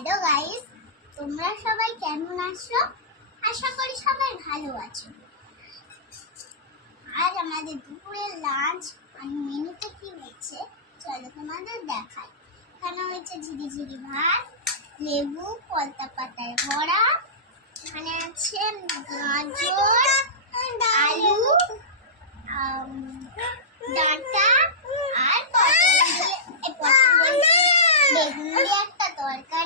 Hello guys, তোমরা সবাই কেমন আছো? আশা করি সবাই ভালো আছো। আজ আমাদের দুপুরের লাঞ্চ আর মেনুতে কি হচ্ছে চলো তোমাদের দেখাই। এখানে হচ্ছে ঝিরিঝিরি ভাত, লেবু, কলতা পাতার বড়া, এখানে আছে গাজর, আলু, ডাঁটা আর বেগুন দিয়ে একটা তরকারি।